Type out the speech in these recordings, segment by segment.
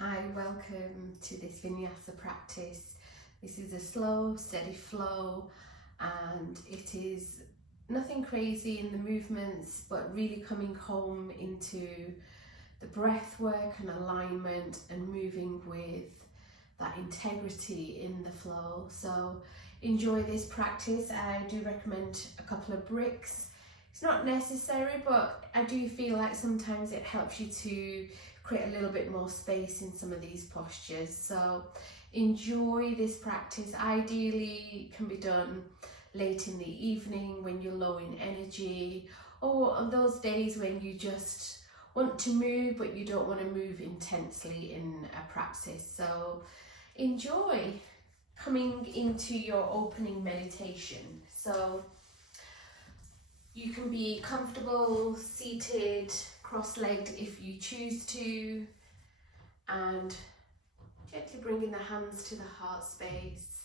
Hi, welcome to this vinyasa practice. This is a slow, steady flow, and it is nothing crazy in the movements, but really coming home into the breath work and alignment and moving with that integrity in the flow. So enjoy this practice. I do recommend a couple of bricks. It's not necessary, but I do feel like sometimes it helps you to create a little bit more space in some of these postures. So enjoy this practice. Ideally can be done late in the evening when you're low in energy, or on those days when you just want to move but you don't want to move intensely in a practice. So enjoy coming into your opening meditation. So you can be comfortable, seated, cross-legged if you choose to, and gently bringing the hands to the heart space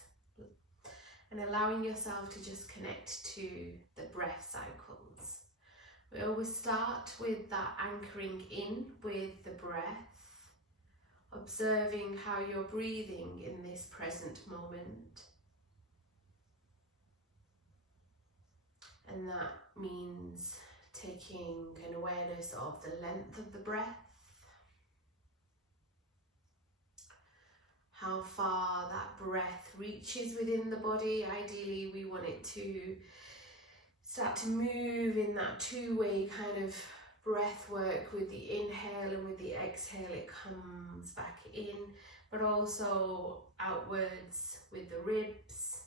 and allowing yourself to just connect to the breath cycles. We always start with that anchoring in with the breath, observing how you're breathing in this present moment. And that means taking an awareness of the length of the breath, how far that breath reaches within the body. Ideally, we want it to start to move in that two-way kind of breath work. With the inhale and with the exhale, it comes back in, but also outwards with the ribs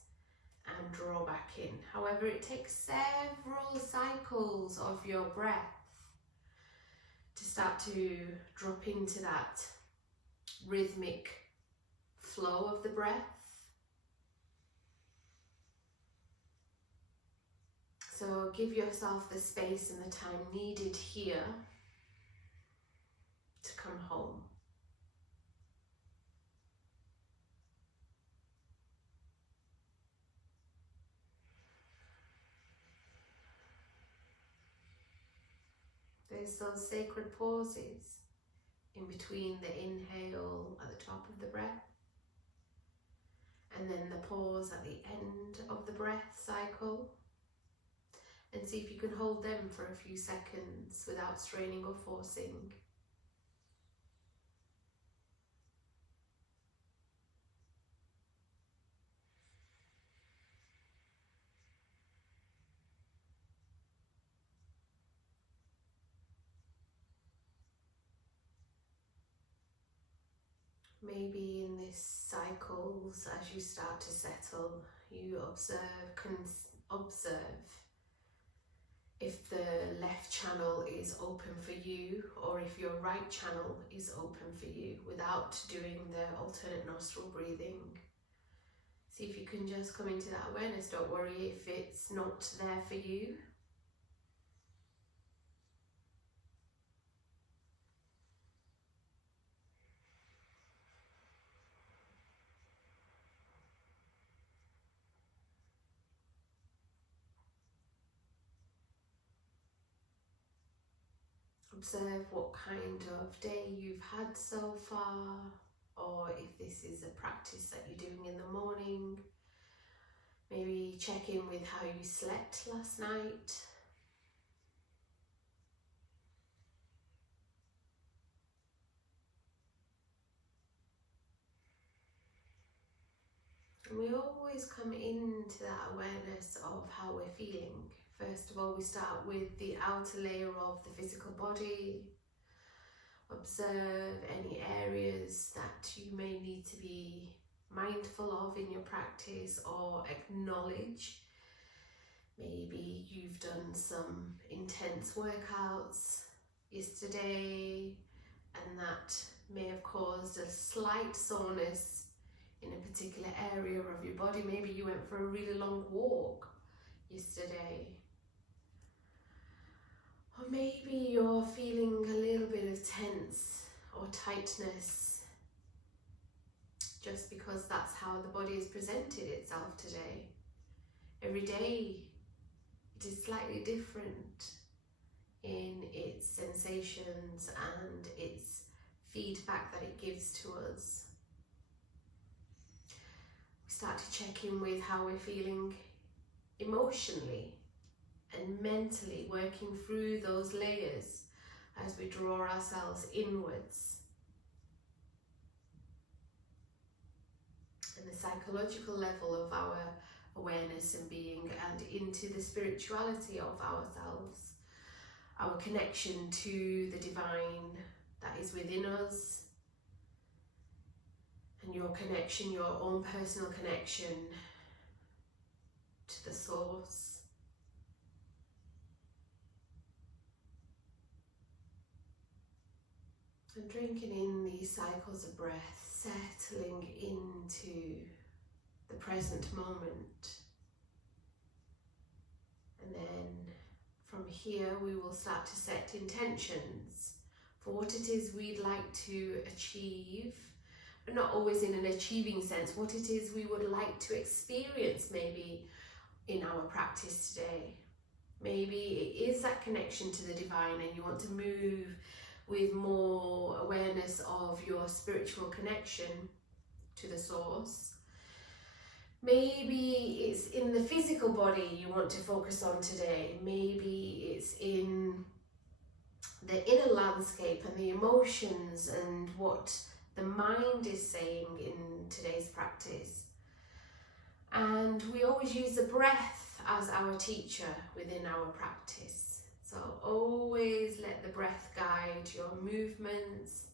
and draw back in. However, it takes several cycles of your breath to start to drop into that rhythmic flow of the breath. So give yourself the space and the time needed here to come home. There's those sacred pauses in between the inhale at the top of the breath and then the pause at the end of the breath cycle. And see if you can hold them for a few seconds without straining or forcing. Maybe in this cycles, as you start to settle, you observe if the left channel is open for you or if your right channel is open for you without doing the alternate nostril breathing. See if you can just come into that awareness. Don't worry if it's not there for you. Observe what kind of day you've had so far, or if this is a practice that you're doing in the morning. Maybe check in with how you slept last night. And we always come into that awareness of how we're feeling. First of all, we start with the outer layer of the physical body. Observe any areas that you may need to be mindful of in your practice or acknowledge. Maybe you've done some intense workouts yesterday and that may have caused a slight soreness in a particular area of your body. Maybe you went for a really long walk yesterday. Or maybe you're feeling a little bit of tense or tightness just because that's how the body has presented itself today. Every day it is slightly different in its sensations and its feedback that it gives to us. We start to check in with how we're feeling emotionally and mentally, working through those layers as we draw ourselves inwards. And the psychological level of our awareness and being, and into the spirituality of ourselves, our connection to the divine that is within us, and your connection, your own personal connection to the source. And drinking in these cycles of breath, settling into the present moment. And then from here we will start to set intentions for what it is we'd like to achieve, but not always in an achieving sense, what it is we would like to experience maybe in our practice today. Maybe it is that connection to the divine and you want to move with more awareness of your spiritual connection to the source. Maybe it's in the physical body you want to focus on today. Maybe it's in the inner landscape and the emotions and what the mind is saying in today's practice. And we always use the breath as our teacher within our practice. So always let the breath guide your movements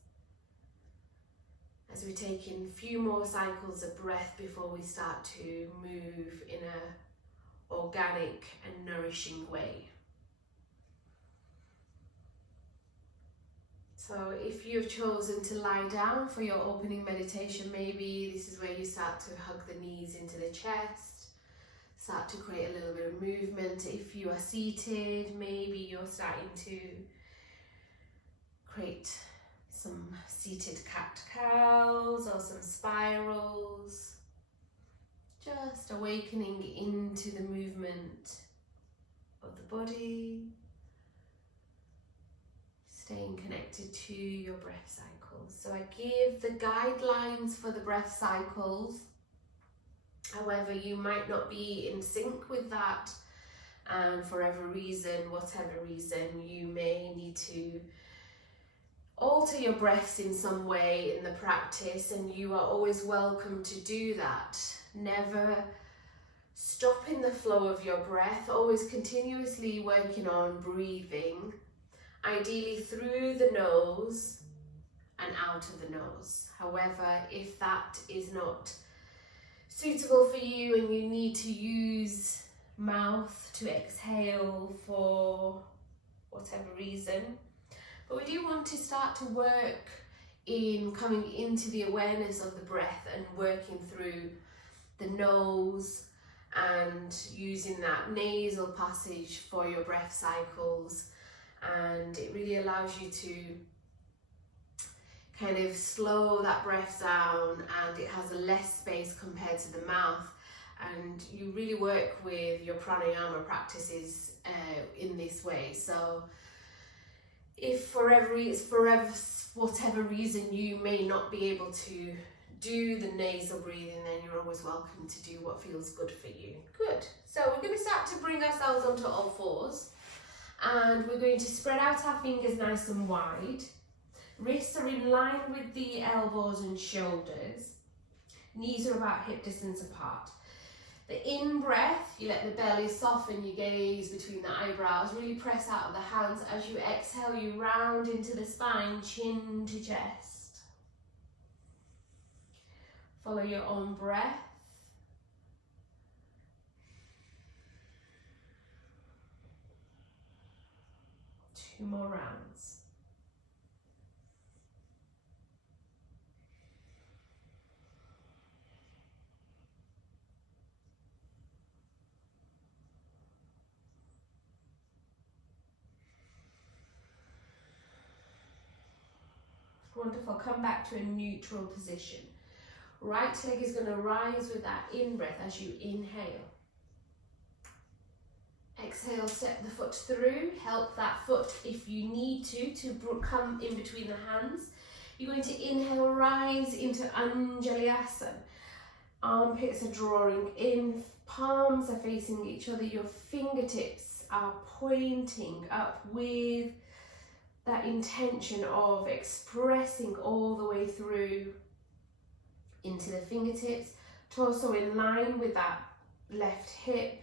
as we take in a few more cycles of breath before we start to move in an organic and nourishing way. So if you've chosen to lie down for your opening meditation, maybe this is where you start to hug the knees into the chest, start to create a little bit of movement. If you are seated, maybe you're starting to create some seated cat-cows or some spirals. Just awakening into the movement of the body. Staying connected to your breath cycles. So I give the guidelines for the breath cycles. However, you might not be in sync with that, and for whatever reason, you may need to alter your breaths in some way in the practice, and you are always welcome to do that. Never stop in the flow of your breath, always continuously working on breathing. Ideally through the nose and out of the nose. However, if that is not suitable for you and you need to use mouth to exhale for whatever reason, but we do want to start to work in coming into the awareness of the breath and working through the nose and using that nasal passage for your breath cycles. And it really allows you to kind of slow that breath down, and it has a less space compared to the mouth, and you really work with your pranayama practices in this way. So if for whatever reason you may not be able to do the nasal breathing, then you're always welcome to do what feels good for you. Good. So we're going to start to bring ourselves onto all fours. And we're going to spread out our fingers nice and wide. Wrists are in line with the elbows and shoulders. Knees are about hip distance apart. The in-breath, you let the belly soften, you gaze between the eyebrows, really press out of the hands. As you exhale, you round into the spine, chin to chest. Follow your own breath. 2 more rounds. Wonderful. Come back to a neutral position. Right leg is going to rise with that in-breath as you inhale. Exhale, step the foot through. Help that foot, if you need to come in between the hands. You're going to inhale, rise into Anjaliasana. Armpits are drawing in, palms are facing each other, your fingertips are pointing up with that intention of expressing all the way through into the fingertips, torso in line with that left hip.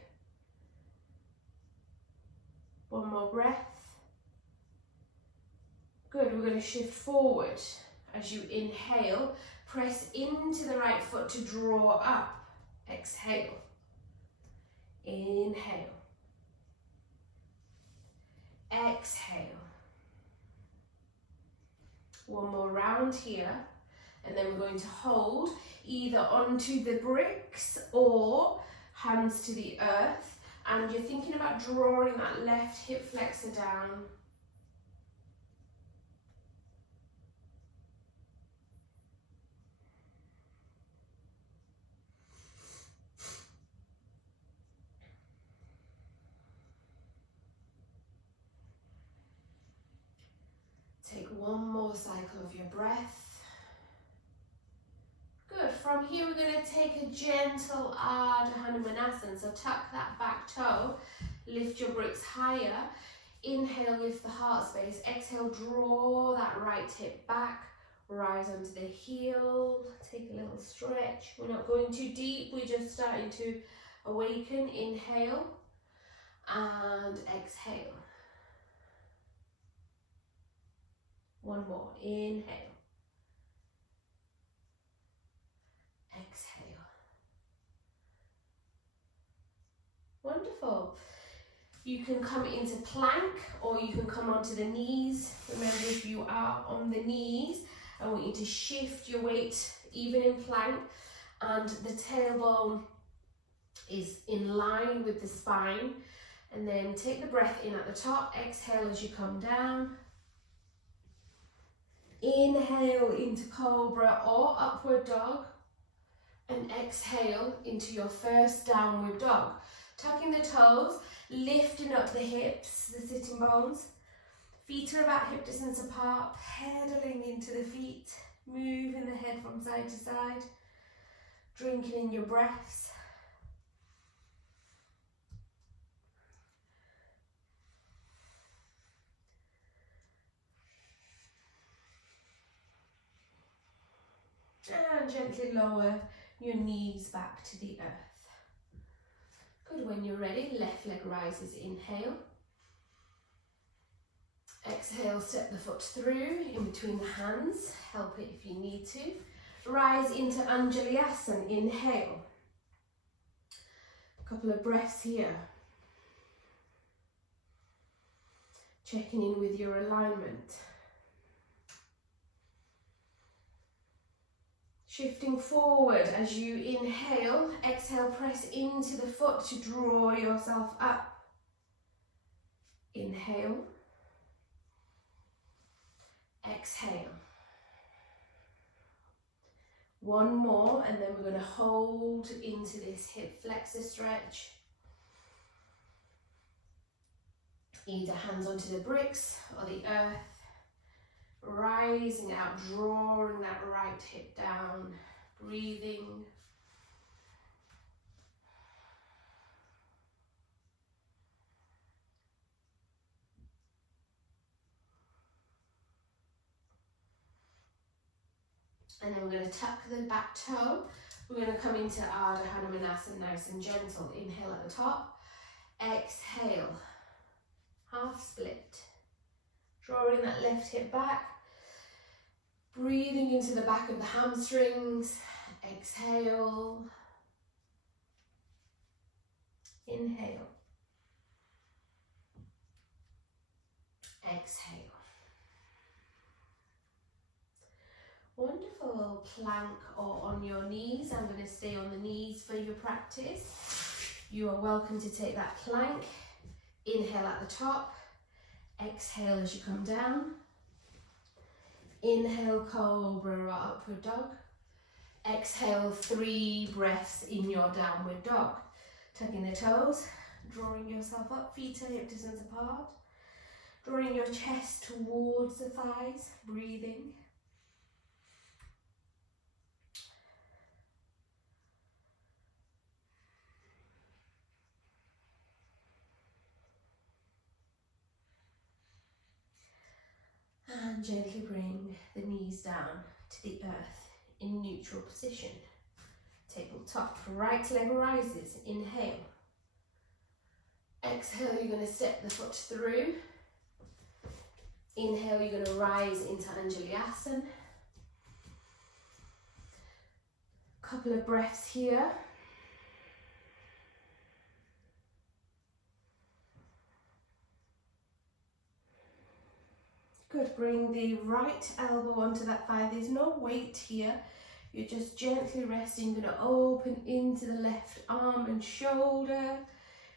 One more breath. Good, we're going to shift forward as you inhale. Press into the right foot to draw up. Exhale. Inhale. Exhale. One more round here, and then we're going to hold either onto the bricks or hands to the earth, and you're thinking about drawing that left hip flexor down. Take one more cycle of your breath. Good. From here, we're going to take a gentle Ardha Hanumanasana. So tuck that back toe, lift your bricks higher. Inhale, lift the heart space. Exhale, draw that right hip back. Rise onto the heel. Take a little stretch. We're not going too deep. We're just starting to awaken. Inhale and exhale. One more. Inhale. Exhale. Wonderful. You can come into plank or you can come onto the knees. Remember, if you are on the knees, I want you to shift your weight even in plank, and the tailbone is in line with the spine. And then take the breath in at the top. Exhale as you come down. Inhale into cobra or upward dog, and exhale into your first downward dog. Tucking the toes, lifting up the hips, the sitting bones. Feet are about hip distance apart, pedaling into the feet, moving the head from side to side, drinking in your breaths. And gently lower your knees back to the earth. Good, when you're ready, left leg rises, inhale. Exhale, step the foot through, in between the hands, help it if you need to. Rise into Anjaliasana, inhale. A couple of breaths here. Checking in with your alignment. Shifting forward as you inhale, exhale, press into the foot to draw yourself up. Inhale. Exhale. One more, and then we're going to hold into this hip flexor stretch. Either hands onto the bricks or the earth. Rising out, drawing that right hip down, breathing. And then we're going to tuck the back toe. We're going to come into Ardha Hanumanasana, nice and gentle. Inhale at the top. Exhale. Half split. Drawing that left hip back. Breathing into the back of the hamstrings. Exhale. Inhale. Exhale. Wonderful. Plank or on your knees. I'm going to stay on the knees for your practice. You are welcome to take that plank. Inhale at the top. Exhale as you come down. Inhale, cobra or upward dog. Exhale, 3 breaths in your downward dog. Tucking the toes, drawing yourself up, feet are hip distance apart. Drawing your chest towards the thighs, breathing. And gently bring the knees down to the earth in neutral position. Tabletop, right leg rises, inhale. Exhale, you're going to step the foot through. Inhale, you're going to rise into Anjali-asana. Couple of breaths here. Good, bring the right elbow onto that thigh. There's no weight here. You're just gently resting. You're going to open into the left arm and shoulder.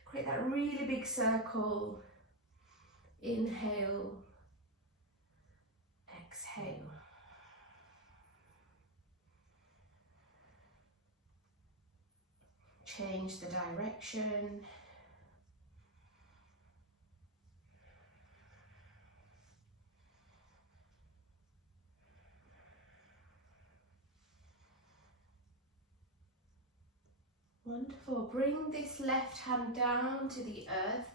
Create that really big circle. Inhale. Exhale. Change the direction. Wonderful. Bring this left hand down to the earth.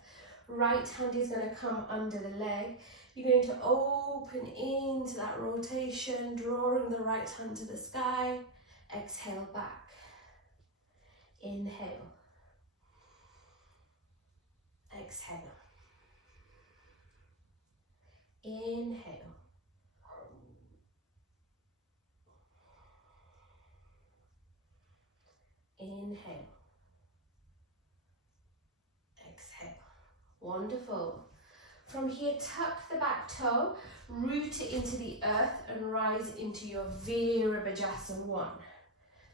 Right hand is going to come under the leg. You're going to open into that rotation, drawing the right hand to the sky. Exhale back. Inhale. Exhale. Inhale. Inhale. Exhale. Wonderful. From here, tuck the back toe, root it into the earth and rise into your Virabhajasana 1.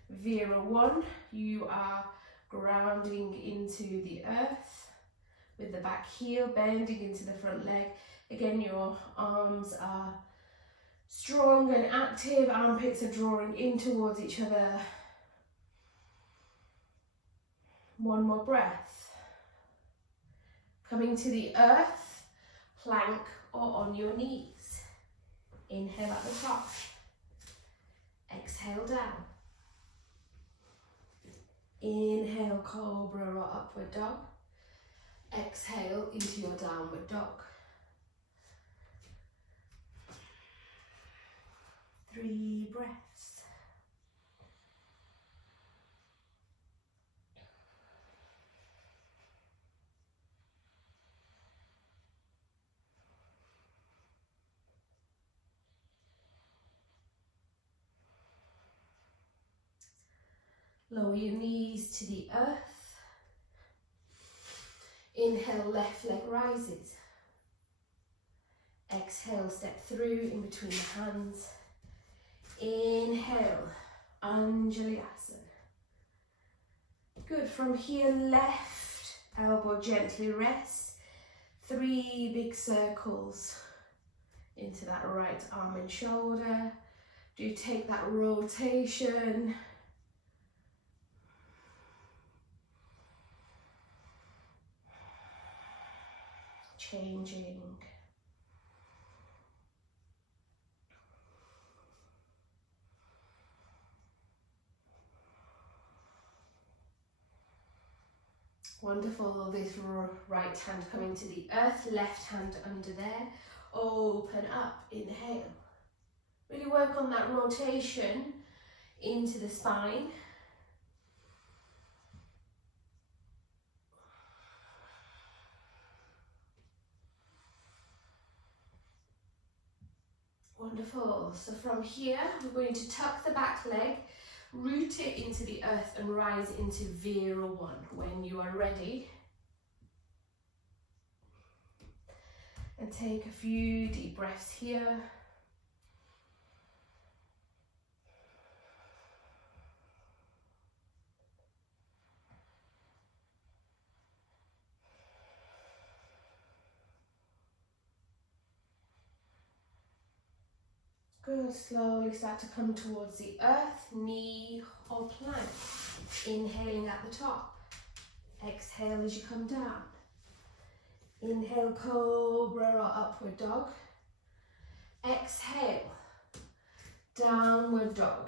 Vira 1, you are grounding into the earth with the back heel bending into the front leg. Again, your arms are strong and active, armpits are drawing in towards each other. One more breath. Coming to the earth, plank or on your knees. Inhale at the top. Exhale down. Inhale, cobra or upward dog. Exhale into your downward dog. 3 breaths. Lower your knees to the earth. Inhale, left leg rises. Exhale, step through in between the hands. Inhale, Anjali-asana. Good, from here, left elbow gently rests. 3 big circles into that right arm and shoulder. Do take that rotation. Changing. Wonderful, this right hand coming to the earth, left hand under there. Open up, inhale. Really work on that rotation into the spine. Wonderful. So from here, we're going to tuck the back leg, root it into the earth and rise into Vira 1 when you are ready. And take a few deep breaths here. Good, slowly start to come towards the earth, knee or plank. Inhaling at the top. Exhale as you come down. Inhale, cobra or upward dog. Exhale, downward dog.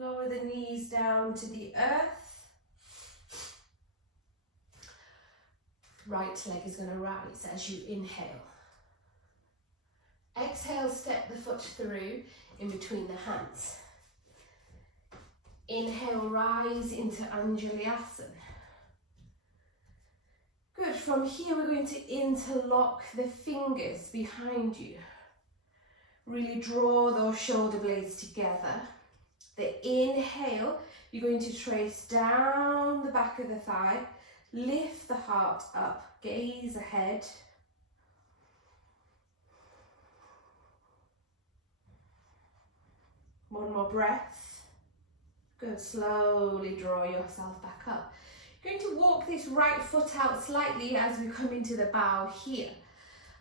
Lower the knees down to the earth. Right leg is going to rise as you inhale. Exhale, step the foot through in between the hands. Inhale, rise into Anjaliasana. Good. From here, we're going to interlock the fingers behind you. Really draw those shoulder blades together. The inhale, you're going to trace down the back of the thigh, lift the heart up, gaze ahead. One more breath. Good. Slowly draw yourself back up. You're going to walk this right foot out slightly as we come into the bow here.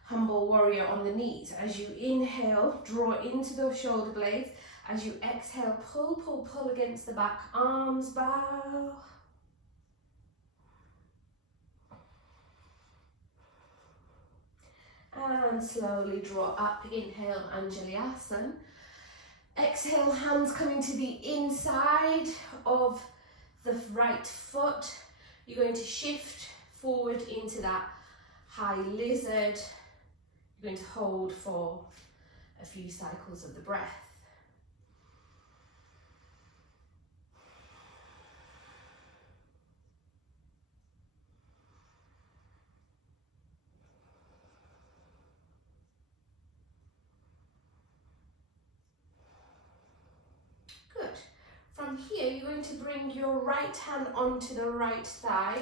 Humble warrior on the knees. As you inhale, draw into those shoulder blades. As you exhale, pull, pull, pull against the back. Arms bow. And slowly draw up. Inhale, Anjaliasana. Exhale, hands coming to the inside of the right foot. You're going to shift forward into that high lizard. You're going to hold for a few cycles of the breath. Good. From here, you're going to bring your right hand onto the right thigh.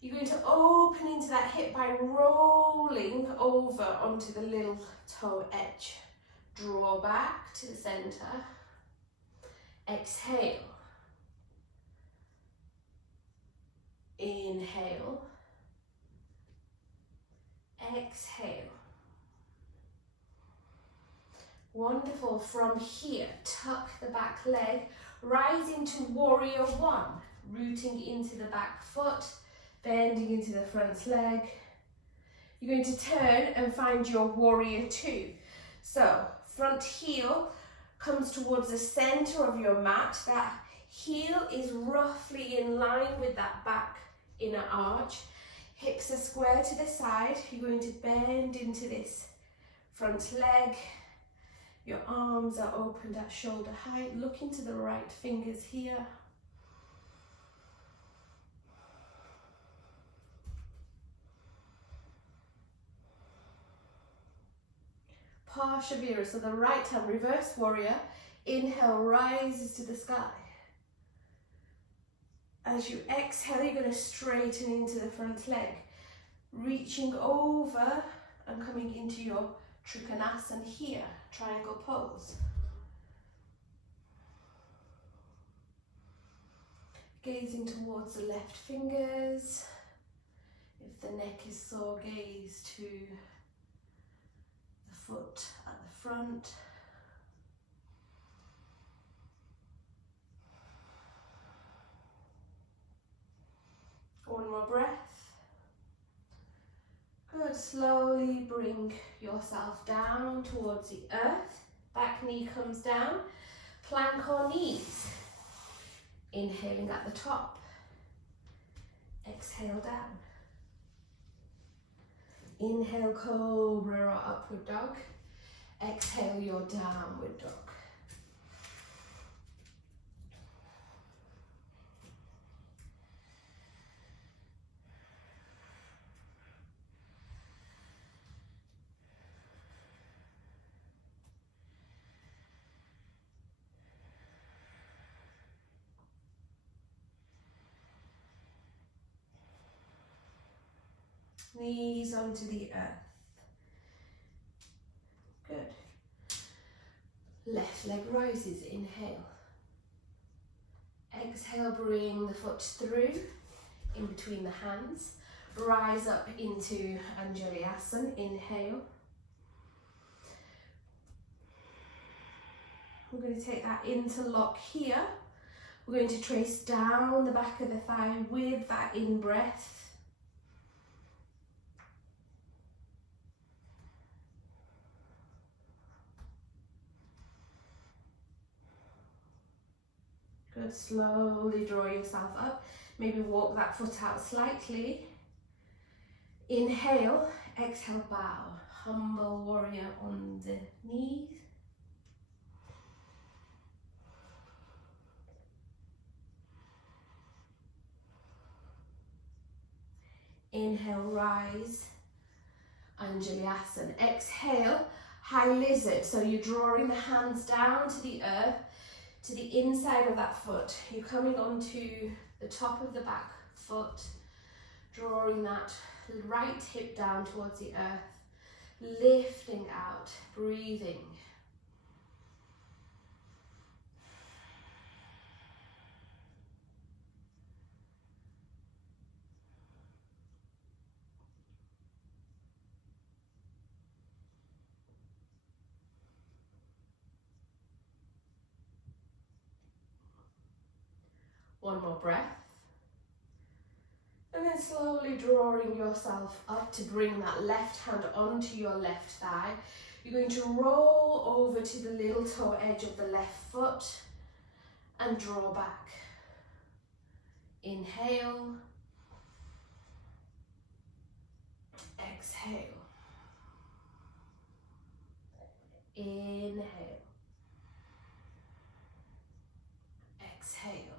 You're going to open into that hip by rolling over onto the little toe edge. Draw back to the center. Exhale. Inhale. Exhale. Wonderful. From here, tuck the back leg, rise into warrior one, rooting into the back foot, bending into the front leg. You're going to turn and find your warrior two. So front heel comes towards the center of your mat. That heel is roughly in line with that back inner arch. Hips are square to the side. You're going to bend into this front leg. Your arms are opened at shoulder height. Look into the right fingers here. Parshavira, so the right hand, reverse warrior. Inhale, rises to the sky. As you exhale, you're going to straighten into the front leg, reaching over and coming into your Trikonasana here, triangle pose. Gazing towards the left fingers. If the neck is sore, gaze to the foot at the front. One more breath. Good. Slowly bring yourself down towards the earth. Back knee comes down. Plank or knees. Inhaling at the top. Exhale down. Inhale, cobra or upward dog. Exhale, your downward dog. Knees onto the earth. Good. Left leg rises, inhale. Exhale, bring the foot through, in between the hands. Rise up into Anjaliasana, inhale. We're going to take that interlock here. We're going to trace down the back of the thigh with that in-breath. Good, slowly draw yourself up. Maybe walk that foot out slightly. Inhale, exhale, bow. Humble warrior on the knees. Inhale, rise, Anjaliasana. Exhale, high lizard. So you're drawing the hands down to the earth, to the inside of that foot. You're coming onto the top of the back foot, drawing that right hip down towards the earth, lifting out, breathing. One more breath. And then slowly drawing yourself up to bring that left hand onto your left thigh. You're going to roll over to the little toe edge of the left foot and draw back. Inhale. Exhale. Inhale. Exhale.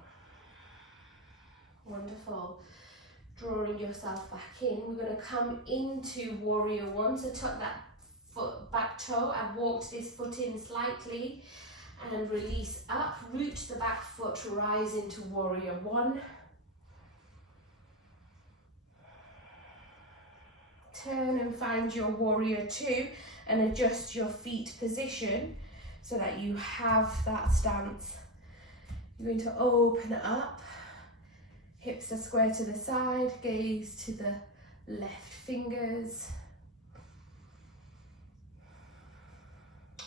Wonderful. Drawing yourself back in. We're going to come into warrior one. So tuck that foot, back toe. I've walked this foot in slightly and release up. Root the back foot, rise into warrior one. Turn and find your warrior two and adjust your feet position so that you have that stance. You're going to open up. Hips are square to the side, gaze to the left fingers.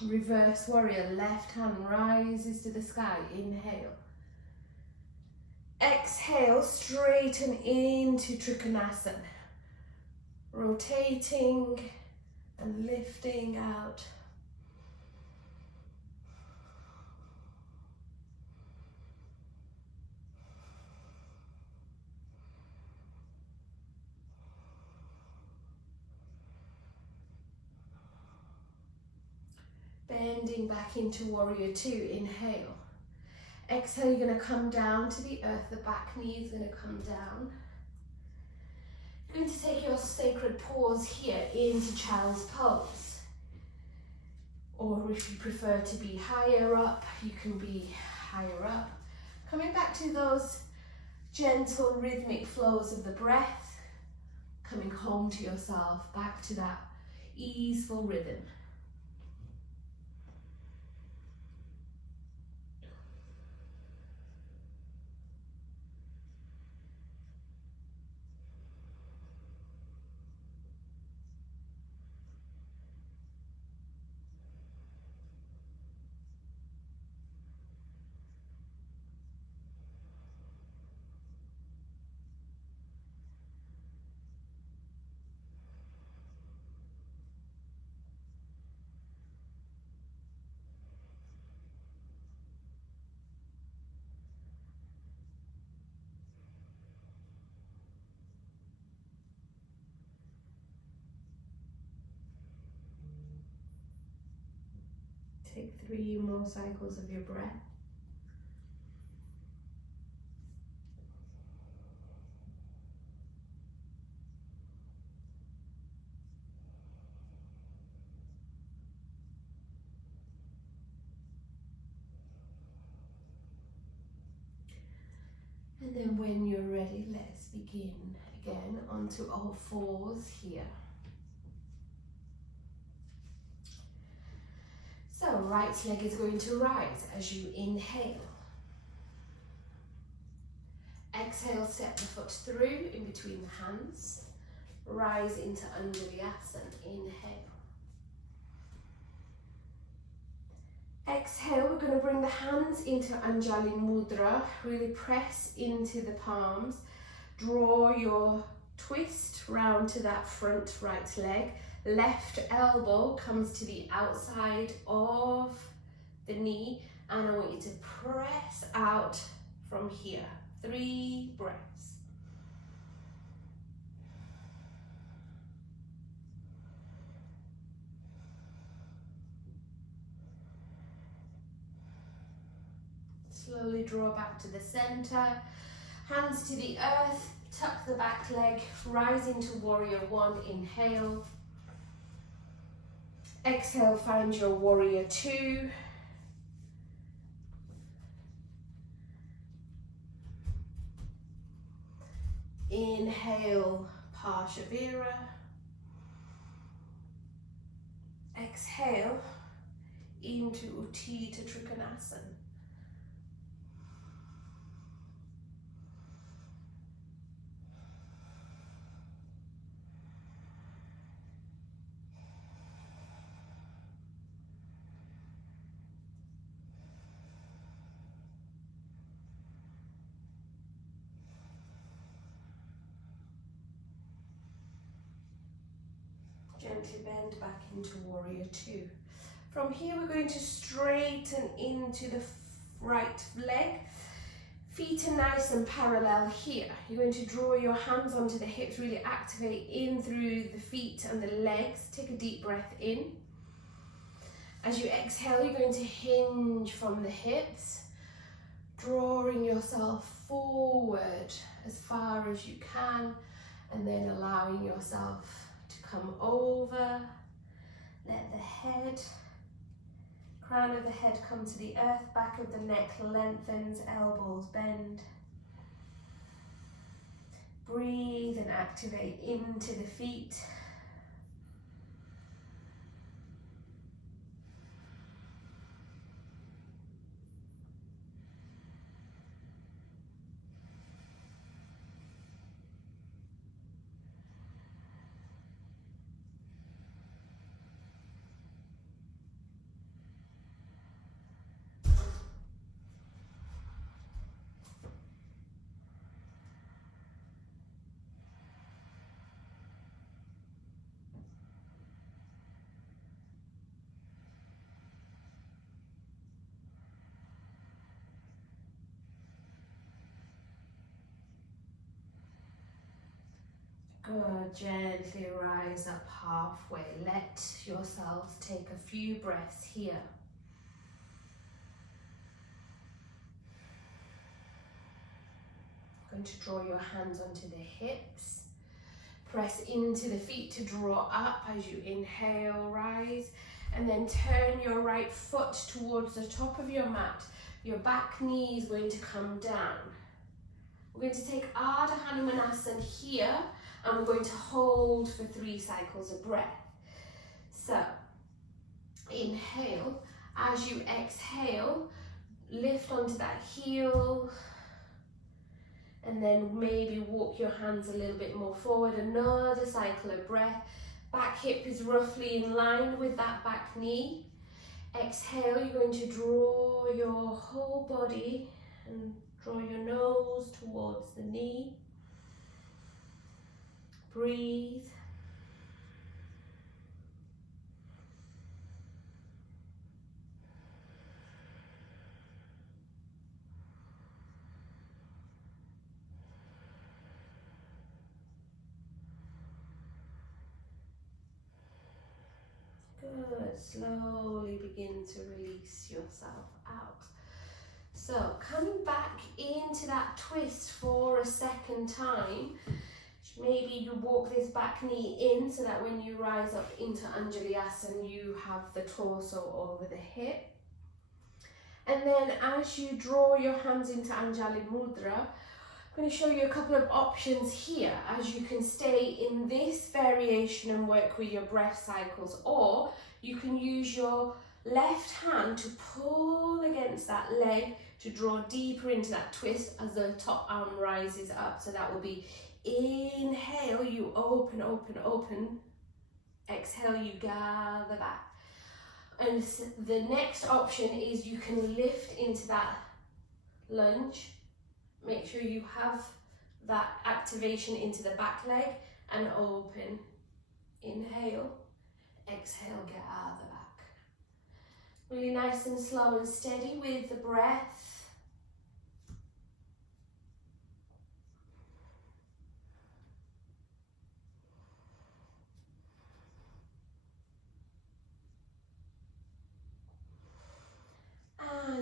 Reverse warrior, left hand rises to the sky, inhale. Exhale, straighten into Trikonasana. Rotating and lifting out. Bending back into warrior two, inhale. Exhale, you're going to come down to the earth, the back knee is going to come down. You're going to take your sacred pause here into child's pose. Or if you prefer to be higher up, you can be higher up. Coming back to those gentle rhythmic flows of the breath, coming home to yourself, back to that easeful rhythm. Take 3 more cycles of your breath. And then when you're ready, let's begin again onto all fours here. So right leg is going to rise as you inhale. Exhale, step the foot through in between the hands. Rise into Anjaliasana, inhale. Exhale, we're going to bring the hands into Anjali Mudra. Really press into the palms. Draw your twist round to that front right leg. Left elbow comes to the outside of the knee, and I want you to press out from here. 3 breaths. Slowly draw back to the center, hands to the earth, tuck the back leg, rise into warrior 1, inhale. Exhale, find your warrior 2. Inhale, Parshavira. Exhale, into Utthita Trikonasana. Gently bend back into warrior 2. From here we're going to straighten into the right leg. Feet are nice and parallel here. You're going to draw your hands onto the hips, really activate in through the feet and the legs. Take a deep breath in. As you exhale, you're going to hinge from the hips, drawing yourself forward as far as you can, and then allowing yourself to come over. Let the head, crown of the head come to the earth, back of the neck lengthens, elbows bend. Breathe and activate into the feet. Good, gently rise up halfway. Let yourselves take a few breaths here. Going to draw your hands onto the hips. Press into the feet to draw up as you inhale, rise. And then turn your right foot towards the top of your mat. Your back knee is going to come down. We're going to take Ardha Hanumanasana here, and we're going to hold for 3 cycles of breath. So, inhale. As you exhale, lift onto that heel, and then maybe walk your hands a little bit more forward. Another cycle of breath. Back hip is roughly in line with that back knee. Exhale, you're going to draw your whole body and draw your nose towards the knee. Breathe. Good. Slowly begin to release yourself out. So, coming back into that twist for a second time. Maybe you walk this back knee in so that when you rise up into Anjali Asana, you have the torso over the hip. And then as you draw your hands into Anjali Mudra, I'm going to show you a couple of options here, as you can stay in this variation and work with your breath cycles, or you can use your left hand to pull against that leg to draw deeper into that twist as the top arm rises up. So that will be inhale, you open, open, open. Exhale, you gather back. And the next option is you can lift into that lunge. Make sure you have that activation into the back leg and open. Inhale, exhale, gather back. Really nice and slow and steady with the breath.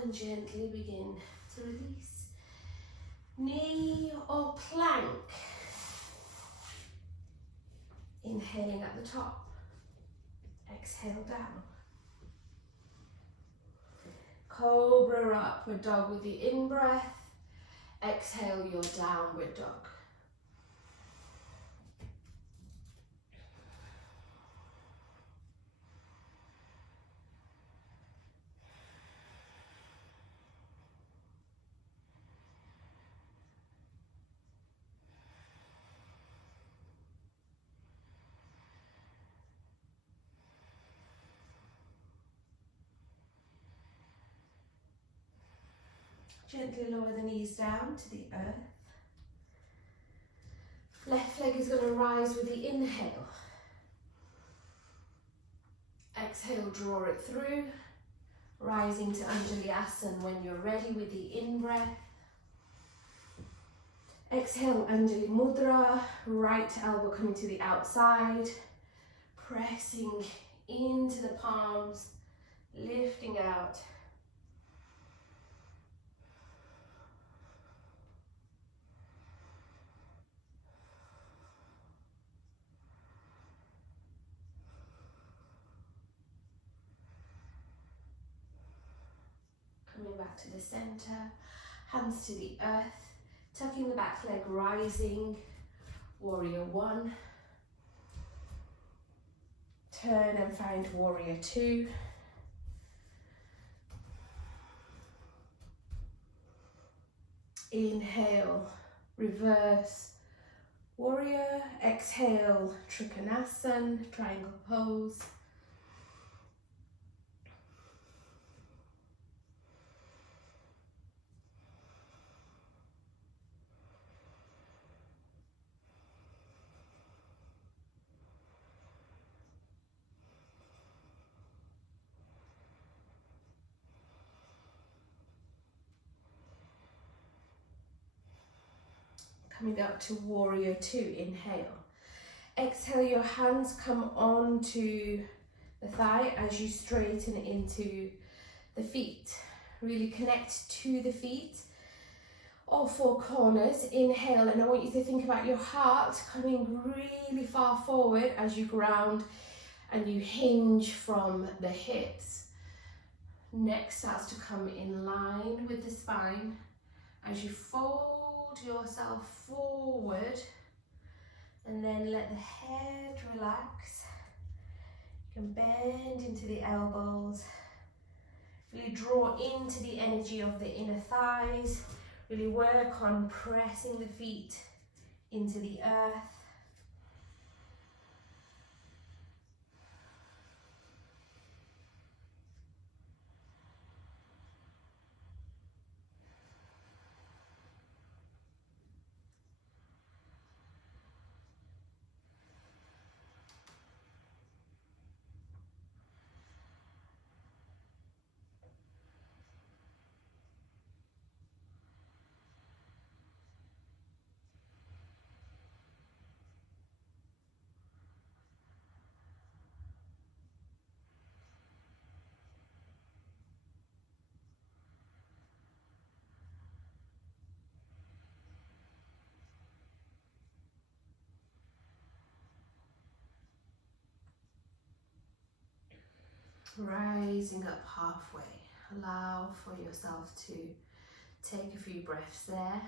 and gently begin to release. Knee or plank. Inhaling at the top. Exhale down. Cobra upward dog with the in-breath. Exhale your downward dog. Gently lower the knees down to the earth. Left leg is going to rise with the inhale. Exhale, draw it through. Rising to Anjali Asana when you're ready with the in-breath. Exhale, Anjali Mudra. Right elbow coming to the outside. Pressing into the palms. Lifting out. Coming back to the center, hands to the earth, tucking the back leg, rising, warrior one. Turn and find warrior two. Inhale, reverse, warrior. Exhale, Trikonasana, triangle pose. Coming up to warrior two, inhale. Exhale, your hands come onto the thigh as you straighten into the feet. Really connect to the feet, all four corners. Inhale, and I want you to think about your heart coming really far forward as you ground and you hinge from the hips. Neck starts to come in line with the spine as you fold yourself forward, and then let the head relax. You can bend into the elbows, really draw into the energy of the inner thighs, really work on pressing the feet into the earth. Rising up halfway, allow for yourself to take a few breaths there.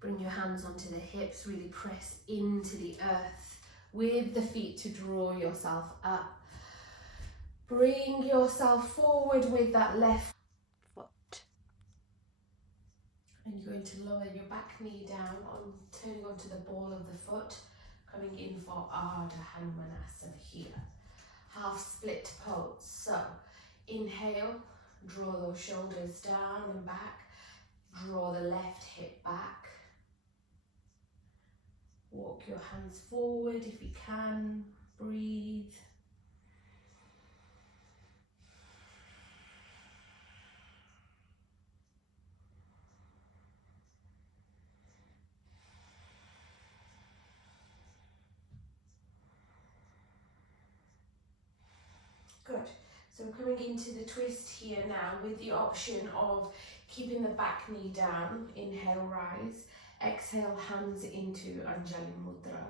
Bring your hands onto the hips, really press into the earth with the feet to draw yourself up. Bring yourself forward with that left foot. And you're going to lower your back knee down, turning onto the ball of the foot. Coming in for Ardha Hanumanasana here. Half split pose. So inhale, draw those shoulders down and back. Draw the left hip back. Walk your hands forward if you can. Breathe. Good. So we're coming into the twist here now with the option of keeping the back knee down. Inhale, rise. Exhale, hands into Anjali Mudra.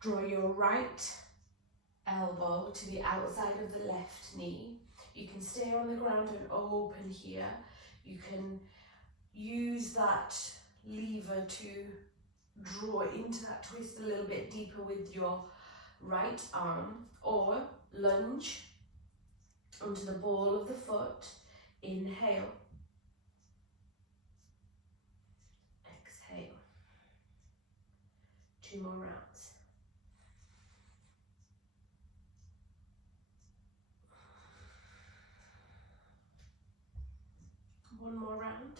Draw your right elbow to the outside of the left knee. You can stay on the ground and open here. You can use that lever to draw into that twist a little bit deeper with your right arm, or lunge onto the ball of the foot. Inhale. Exhale. 2 more rounds. One more round.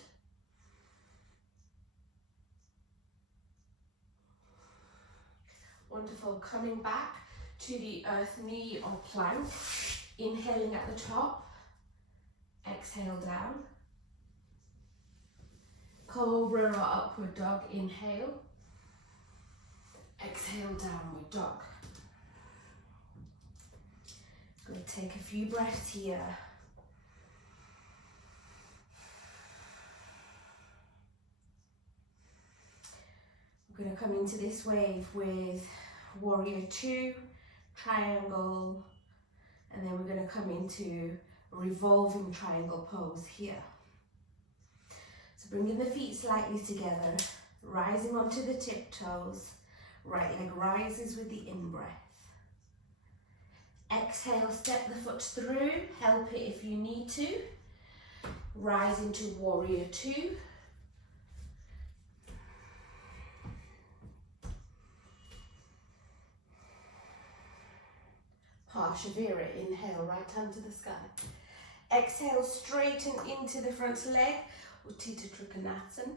Wonderful. Coming back to the earth knee or plank. Inhaling at the top. Exhale down. Cobra or upward dog. Inhale. Exhale, downward dog. Going to take a few breaths here. We're going to come into this wave with warrior 2, triangle, and then we're going to come into revolving triangle pose here. So bringing the feet slightly together, rising onto the tiptoes. Right leg rises with the in-breath. Exhale, step the foot through, help it if you need to. Rise into warrior 2. Parshavira, inhale, right hand to the sky. Exhale, straighten into the front leg, Uttita Trikonasana.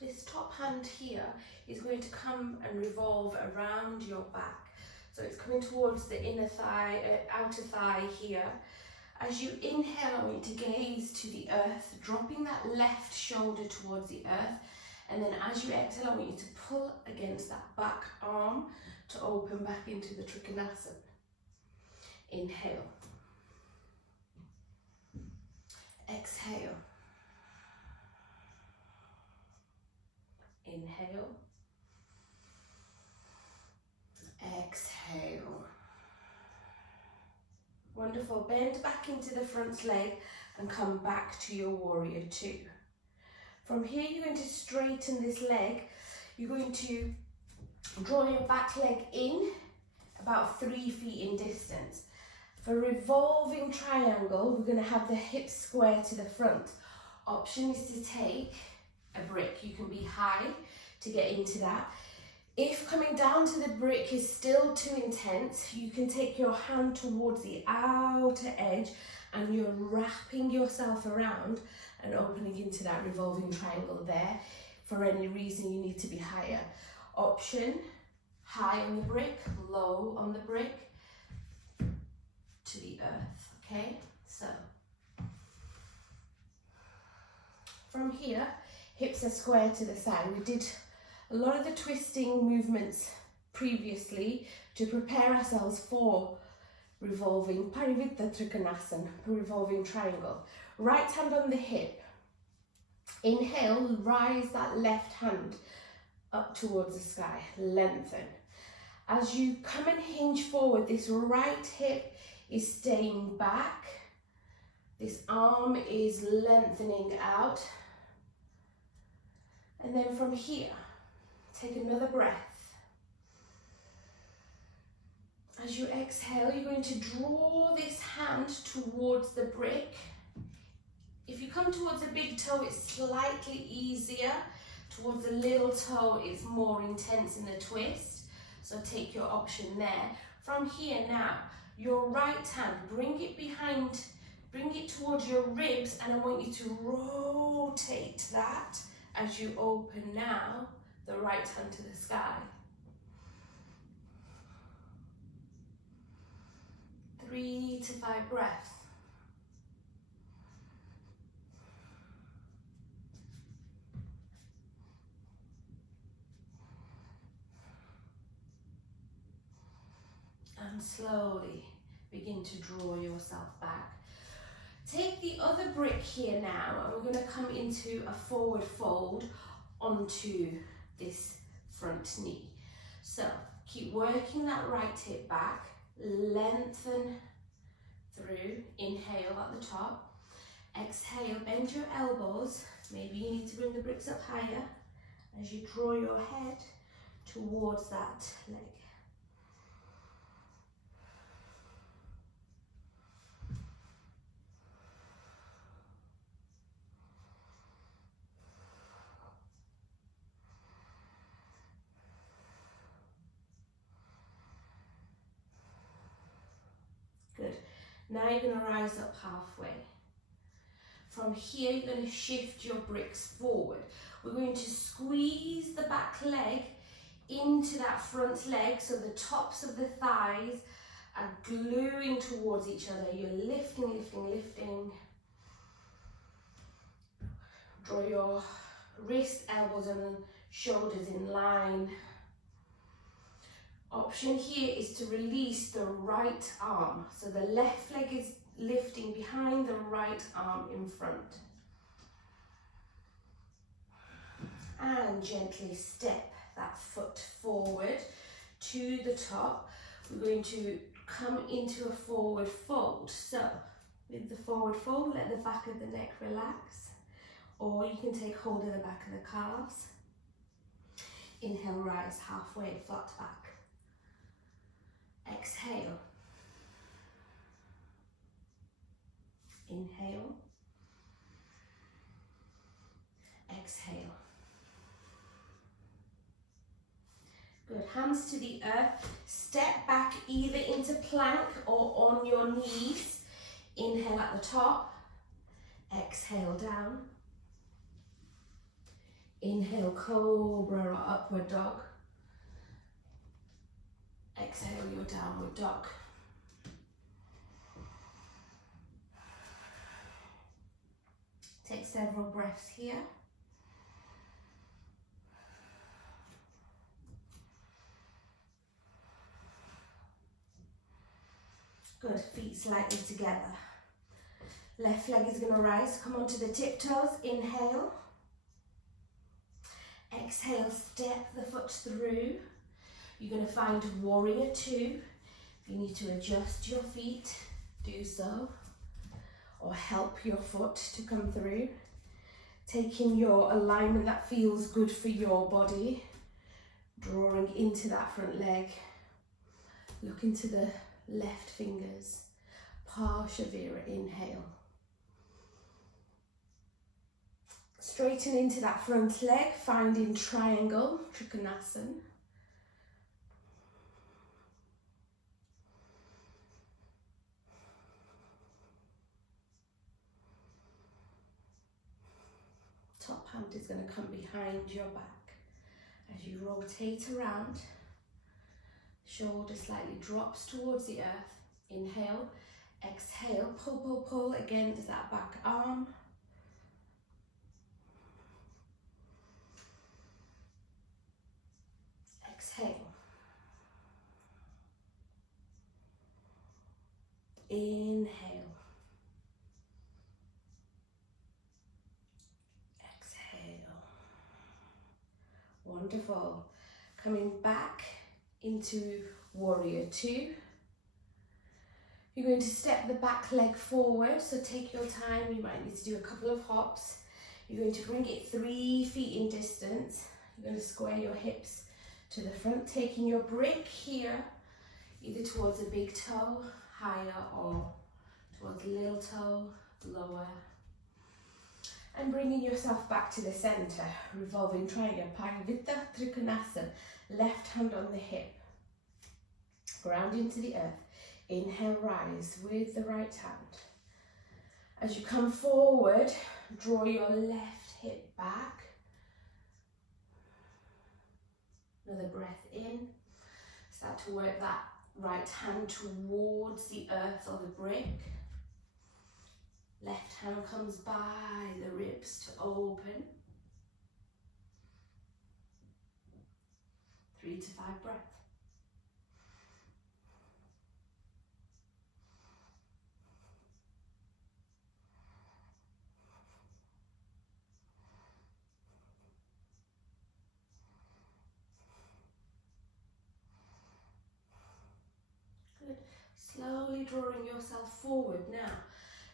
This top hand here is going to come and revolve around your back. So it's coming towards the inner thigh, outer thigh here. As you inhale, I want you to gaze to the earth, dropping that left shoulder towards the earth. And then as you exhale, I want you to pull against that back arm to open back into the Trikonasana. Inhale. Exhale. Inhale. Exhale. Wonderful. Bend back into the front leg and come back to your warrior 2. From here, you're going to straighten this leg. You're going to draw your back leg in about 3 feet in distance. For revolving triangle, we're going to have the hips square to the front. Option is to take a brick. You can be high to get into that. If coming down to the brick is still too intense, you can take your hand towards the outer edge and you're wrapping yourself around and opening into that revolving triangle there. For any reason, you need to be higher. Option, high on the brick, low on the brick, to the earth, okay? So, from here, hips are square to the side. We did a lot of the twisting movements previously to prepare ourselves for revolving Parivrtta Trikonasana, revolving triangle. Right hand on the hip. Inhale, rise that left hand up towards the sky, lengthen. As you come and hinge forward, this right hip is staying back. This arm is lengthening out. And then from here, take another breath. As you exhale, you're going to draw this hand towards the brick. If you come towards the big toe, it's slightly easier. Towards the little toe, it's more intense in the twist. So take your option there. From here now, your right hand, bring it behind, bring it towards your ribs, and I want you to rotate that as you open now the right hand to the sky. 3 to 5 breaths. and slowly begin to draw yourself back. Take the other brick here now, and we're going to come into a forward fold onto this front knee. So keep working that right hip back, lengthen through, inhale at the top, exhale, bend your elbows, maybe you need to bring the bricks up higher as you draw your head towards that leg. Good. Now you're going to rise up halfway. From here, you're going to shift your bricks forward. We're going to squeeze the back leg into that front leg, so the tops of the thighs are gluing towards each other. You're lifting, lifting, lifting. Draw your wrists, elbows and shoulders in line. Option here is to release the right arm. So the left leg is lifting behind, the right arm in front. And gently step that foot forward to the top. We're going to come into a forward fold. So with the forward fold, let the back of the neck relax, or you can take hold of the back of the calves. Inhale, rise halfway, flat back. Exhale. Inhale. Exhale. Good. Hands to the earth. Step back either into plank or on your knees. Inhale at the top. Exhale down. Inhale, cobra or upward dog. Exhale, your downward dog. Take several breaths here. Good, feet slightly together. Left leg is going to rise, come onto the tiptoes, inhale. Exhale, step the foot through. You're going to find warrior two. If you need to adjust your feet, do so. Or help your foot to come through. Taking your alignment that feels good for your body. Drawing into that front leg. Look into the left fingers. Parshavira, inhale. Straighten into that front leg, finding triangle, Trikonasana. Top hand is going to come behind your back. As you rotate around, shoulder slightly drops towards the earth. Inhale, exhale, pull, pull, pull against that back arm. Exhale. Inhale. Wonderful. Coming back into warrior two. You're going to step the back leg forward, so take your time. You might need to do a couple of hops. You're going to bring it 3 feet in distance. You're going to square your hips to the front, taking your brick here, either towards the big toe, higher, or towards the little toe, lower. And bringing yourself back to the center, revolving triangle, Parivrtta Trikonasana, left hand on the hip, ground into the earth. Inhale, rise with the right hand. As you come forward, draw your left hip back. Another breath in. Start to work that right hand towards the earth or the brick. Left hand comes by the ribs to open. 3 to 5 breaths. drawing yourself forward now.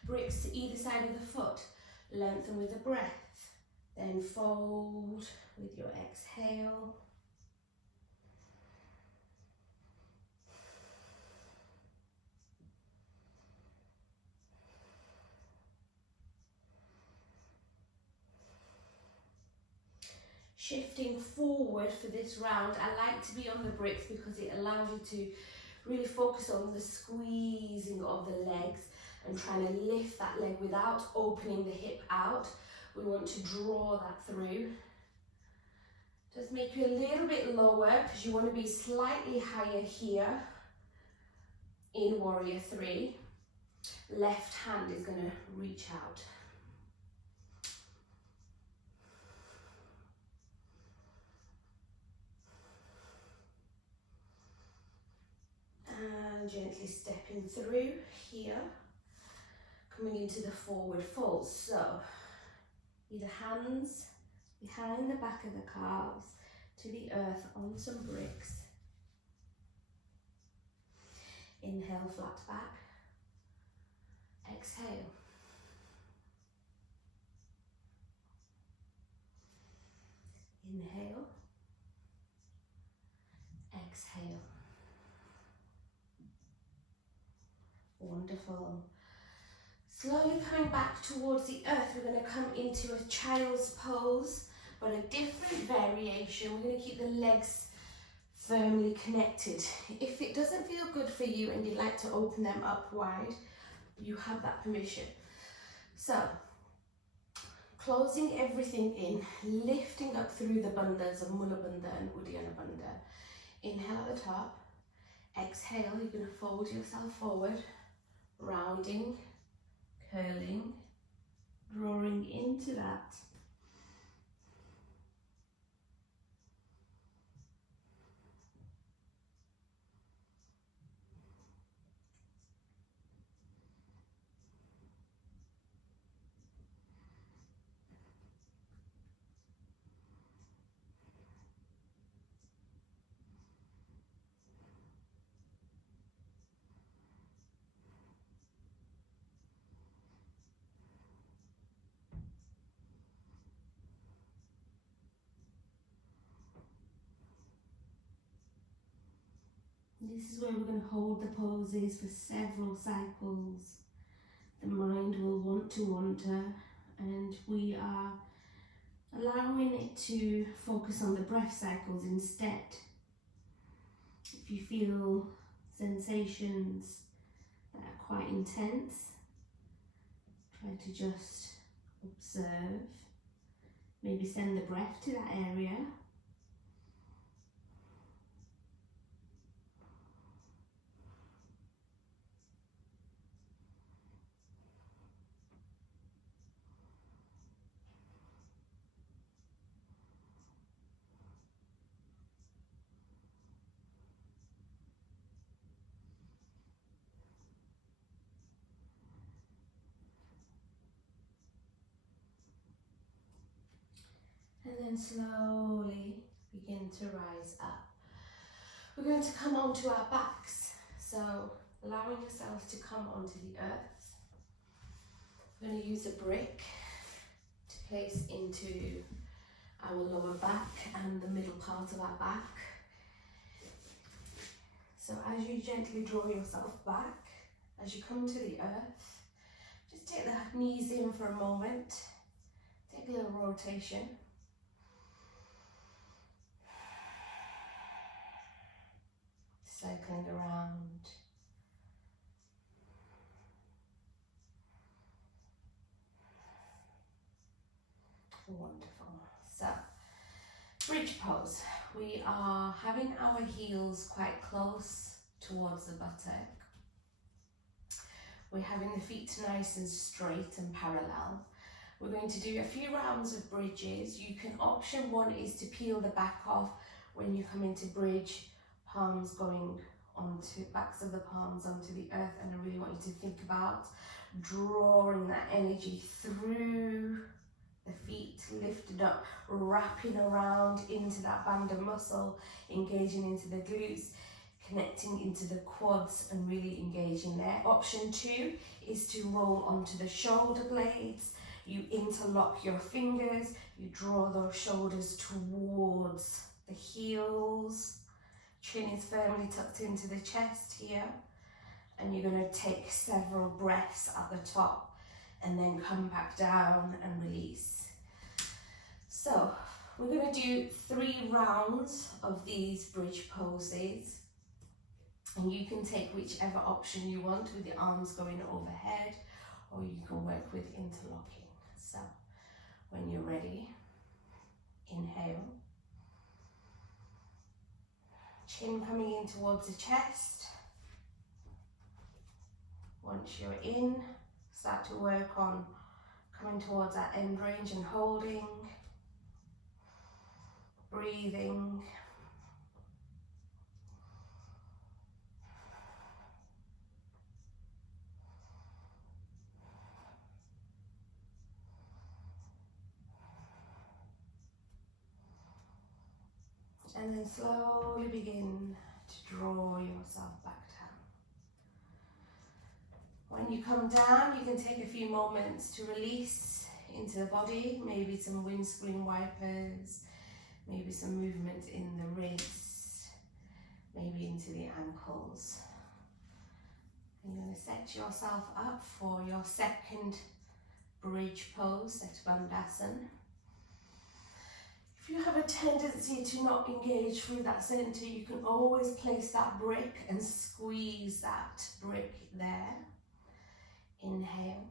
Bricks to either side of the foot. Lengthen with the breath. Then fold with your exhale. Shifting forward for this round, I like to be on the bricks because it allows you to really focus on the squeezing of the legs and trying to lift that leg without opening the hip out. We want to draw that through. Just make you a little bit lower because you want to be slightly higher here in Warrior 3. Left hand is going to reach out. And gently stepping through here, coming into the forward fold. So, either hands behind the back of the calves to the earth on some bricks. Inhale, flat back. Exhale. Inhale. Exhale. Wonderful. Slowly coming back towards the earth, we're going to come into a child's pose, but a different variation. We're going to keep the legs firmly connected. If it doesn't feel good for you and you'd like to open them up wide, you have that permission. So, closing everything in, lifting up through the bandhas of Mula Bandha and Uddiyana Bandha. Inhale at the top. Exhale, you're going to fold yourself forward, rounding, curling, drawing into that. This is where we're going to hold the poses for several cycles. The mind will want to wander and we are allowing it to focus on the breath cycles instead. If you feel sensations that are quite intense, try to just observe. Maybe send the breath to that area. And then slowly begin to rise up. We're going to come onto our backs. So allowing yourselves to come onto the earth. We're going to use a brick to place into our lower back and the middle part of our back. So as you gently draw yourself back, as you come to the earth, just take the knees in for a moment. Take a little rotation. Cycling around. Wonderful. So, bridge pose. We are having our heels quite close towards the buttock. We're having the feet nice and straight and parallel. We're going to do a few rounds of bridges. You can, option one is to peel the back off when you come into bridge. Palms going onto, backs of the palms onto the earth, and I really want you to think about drawing that energy through the feet, lifted up, wrapping around into that bandha muscle, engaging into the glutes. connecting into the quads and really engaging there. Option 2 is to roll onto the shoulder blades. You interlock your fingers, you draw those shoulders towards the heels. Chin is firmly tucked into the chest here. And you're going to take several breaths at the top and then come back down and release. So we're going to do 3 rounds of these bridge poses, and you can take whichever option you want, with your arms going overhead, or you can work with interlocking. So when you're ready, inhale, chin coming in towards the chest. Once you're in, start to work on coming towards that end range and holding, breathing. And then slowly begin to draw yourself back down. When you come down, you can take a few moments to release into the body, maybe some windscreen wipers, maybe some movement in the wrists, maybe into the ankles. And you're going to set yourself up for your second bridge pose, Setu Bandhasan. If you have a tendency to not engage through that center, you can always place that brick and squeeze that brick there. Inhale.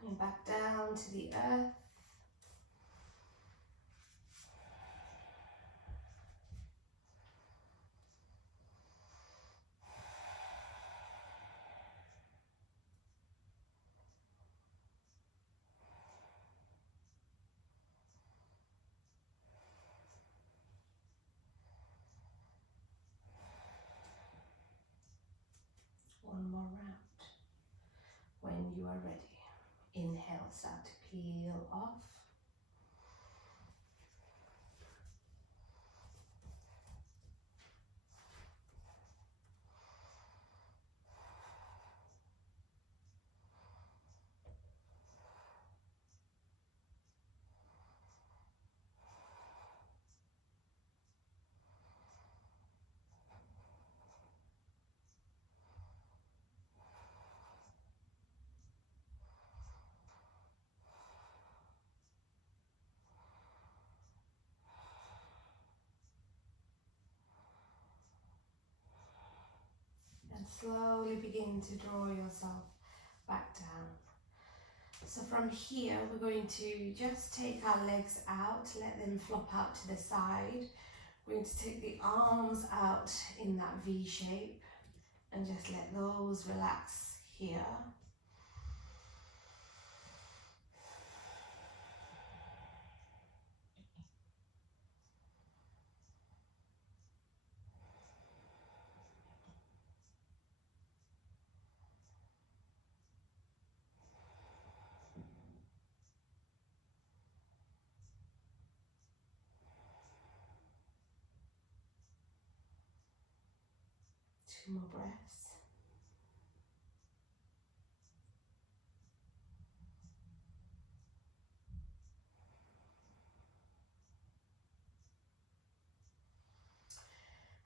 Coming back down to the earth. One more round. When you are ready, inhale, start to peel off. And slowly begin to draw yourself back down. So from here, we're going to just take our legs out, let them flop out to the side. We're going to take the arms out in that V shape and just let those relax here. Two more breaths.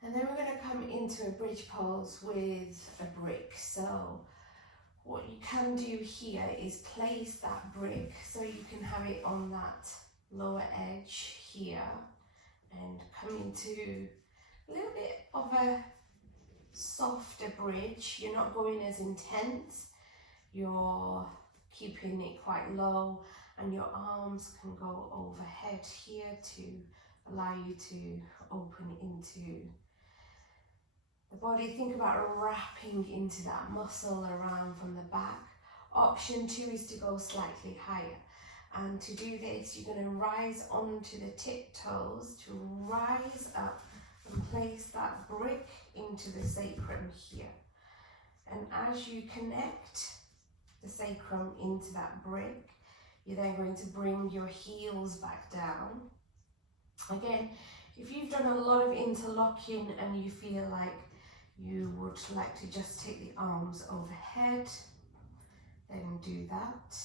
And then we're going to come into a bridge pose with a brick. So what you can do here is place that brick so you can have it on that lower edge here and come into a little bit of a softer bridge. You're not going as intense, you're keeping it quite low and your arms can go overhead here to allow you to open into the body. Think about wrapping into that muscle around from the back. Option 2 is to go slightly higher. And to do this, you're going to rise onto the tiptoes to rise up and place that brick into the sacrum here. And as you connect the sacrum into that brick, you're then going to bring your heels back down. Again, if you've done a lot of interlocking and you feel like you would like to just take the arms overhead, then do that.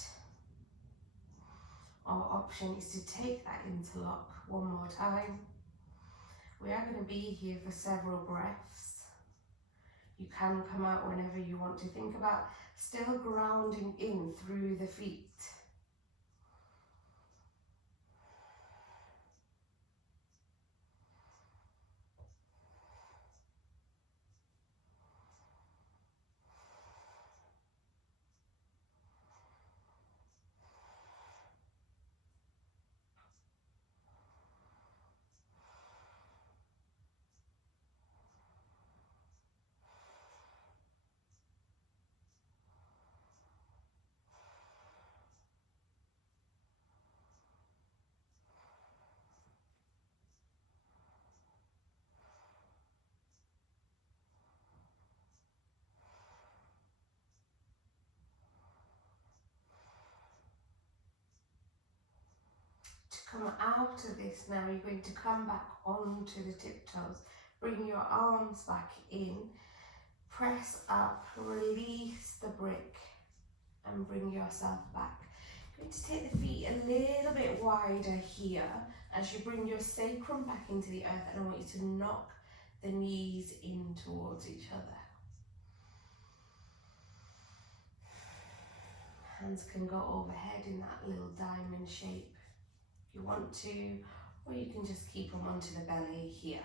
Our option is to take that interlock one more time. We are going to be here for several breaths. You can come out whenever you want to. Think about still grounding in through the feet. Come out of this now, you're going to come back onto the tiptoes. Bring your arms back in, press up, release the brick and bring yourself back. You're going to take the feet a little bit wider here as you bring your sacrum back into the earth, and I want you to knock the knees in towards each other. Hands can go overhead in that little diamond shape if you want to, or you can just keep them onto the belly here.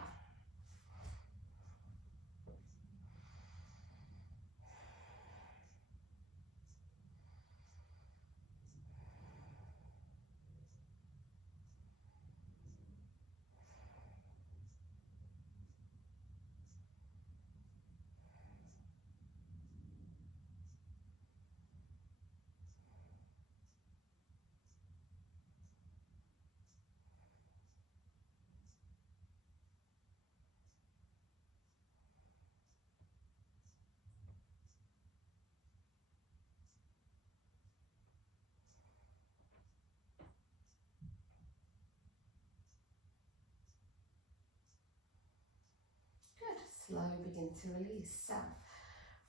Slowly begin to release. So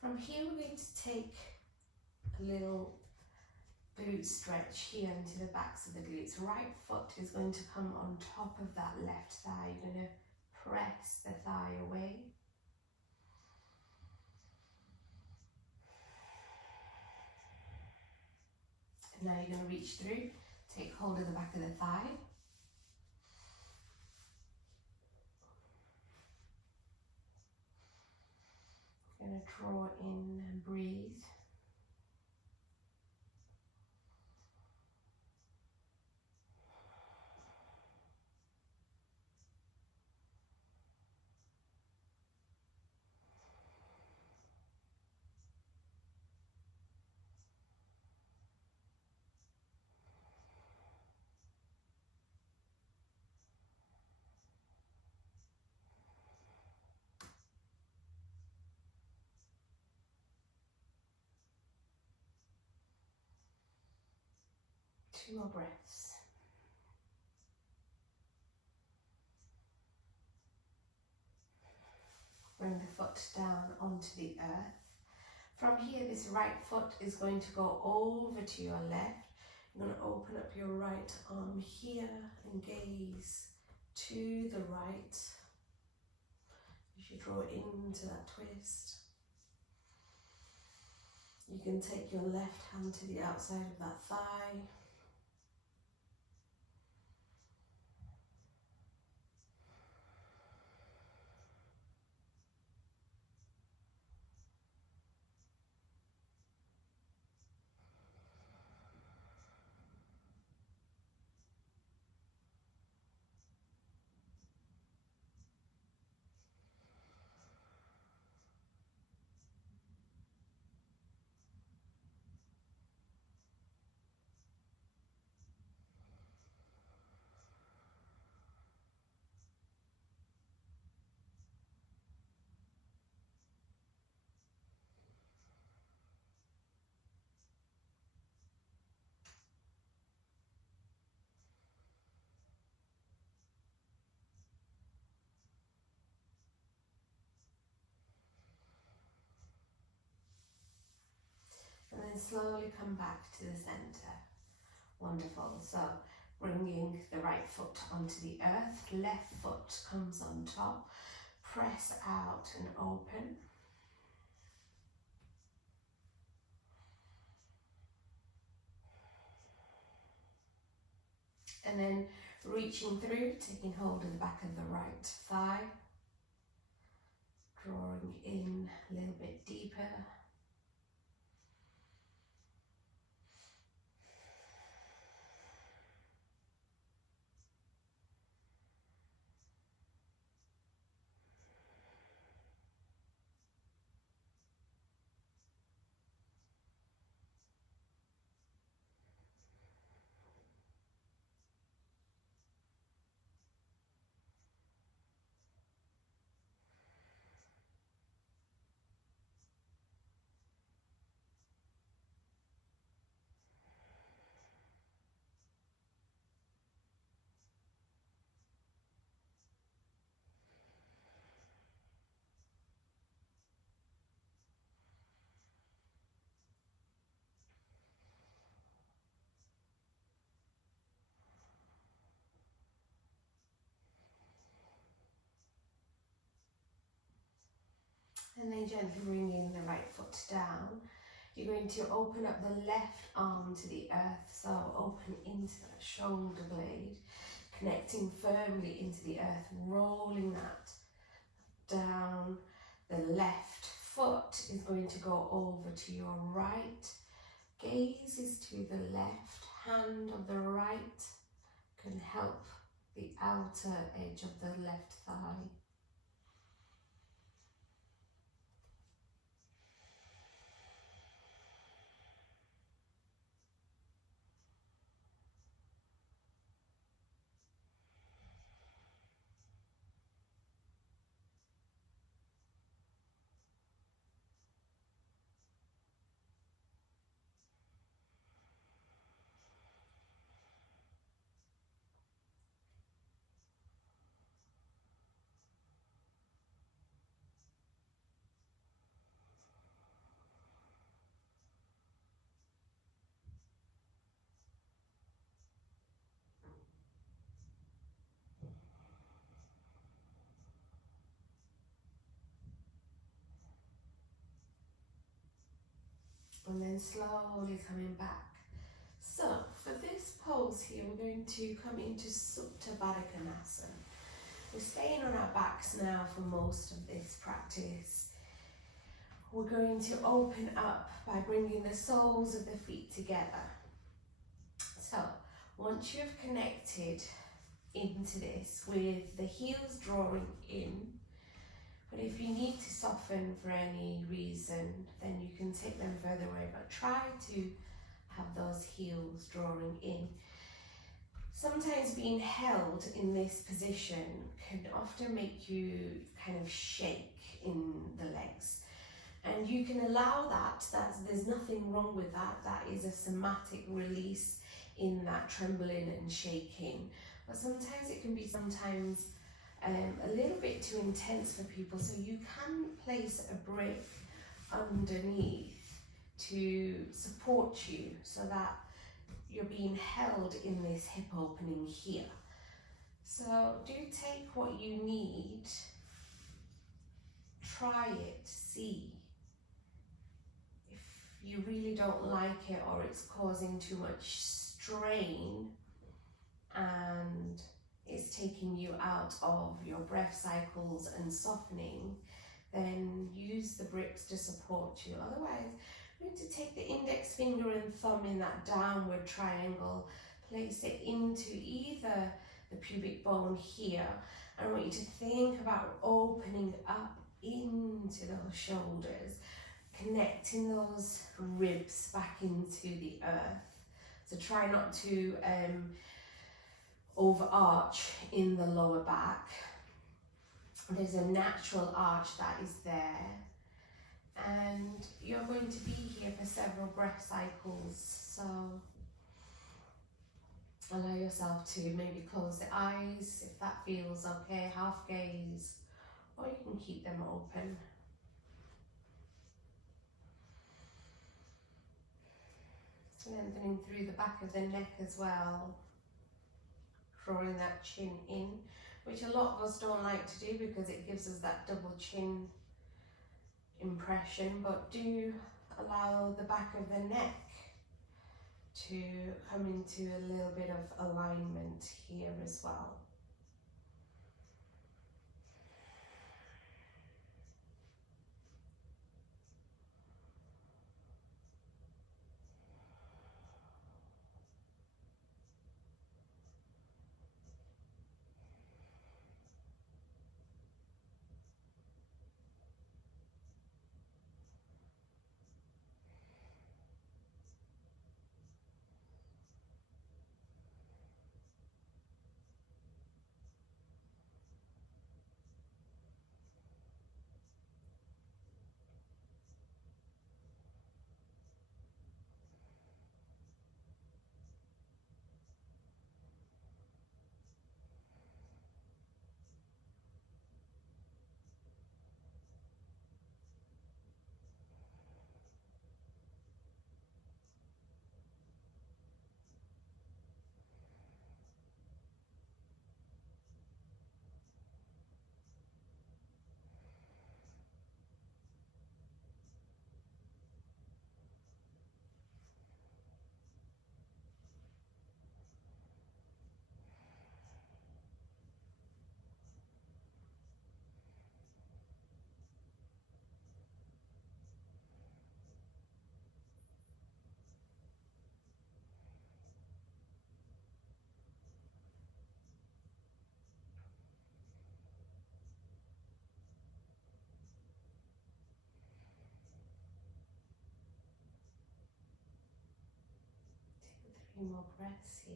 from here we're going to take a little glute stretch here into the backs of the glutes. Right foot is going to come on top of that left thigh. You're going to press the thigh away. And now you're going to reach through, take hold of the back of the thigh. Going to draw in and breathe. Two more breaths. Bring the foot down onto the earth. From here, this right foot is going to go over to your left. You're going to open up your right arm here and gaze to the right as you draw into that twist. You can take your left hand to the outside of that thigh. slowly come back to the center. Wonderful. So bringing the right foot onto the earth, left foot comes on top, press out and open. And then reaching through, taking hold of the back of the right thigh, drawing in a little bit deeper. And then gently bringing the right foot down. You're going to open up the left arm to the earth, so open into that shoulder blade, connecting firmly into the earth, rolling that down. The left foot is going to go over to your right. Gaze is to the left, hand of the right can help the outer edge of the left thigh. And then slowly coming back. So for this pose here, we're going to come into Supta Baddha Konasana. We're staying on our backs now for most of this practice. We're going to open up by bringing the soles of the feet together. So once you've connected into this with the heels drawing in, but if you need to soften for any reason, then you can take them further away, but try to have those heels drawing in. Sometimes being held in this position can often make you kind of shake in the legs. And you can allow that, there's nothing wrong with that. That is a somatic release in that trembling and shaking. But sometimes it can be a little bit too intense for people, so you can place a brick underneath to support you so that you're being held in this hip opening here. So do take what you need, try it, see. If you really don't like it or it's causing too much strain and it's taking you out of your breath cycles and softening, then use the bricks to support you. Otherwise, we're going to take the index finger and thumb in that downward triangle, place it into either the pubic bone here, and I want you to think about opening up into those shoulders, connecting those ribs back into the earth. So try not to overarch in the lower back. There's a natural arch that is there, and you're going to be here for several breath cycles, so allow yourself to maybe close the eyes if that feels okay, half gaze, or you can keep them open. Lengthening through the back of the neck as well, drawing that chin in, which a lot of us don't like to do because it gives us that double chin impression, but do allow the back of the neck to come into a little bit of alignment here as well. Take 3 more breaths here.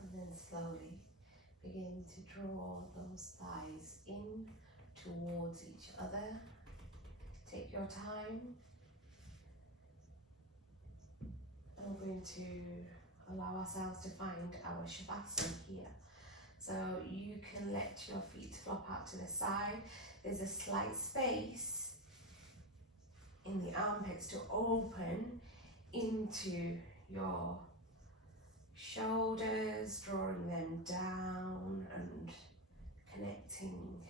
And then slowly begin to draw those thighs in towards each other. Take your time. And we're going to allow ourselves to find our Shavasana here. So you can let your feet flop out to the side. There's a slight space in the armpits to open into your shoulders, drawing them down and connecting.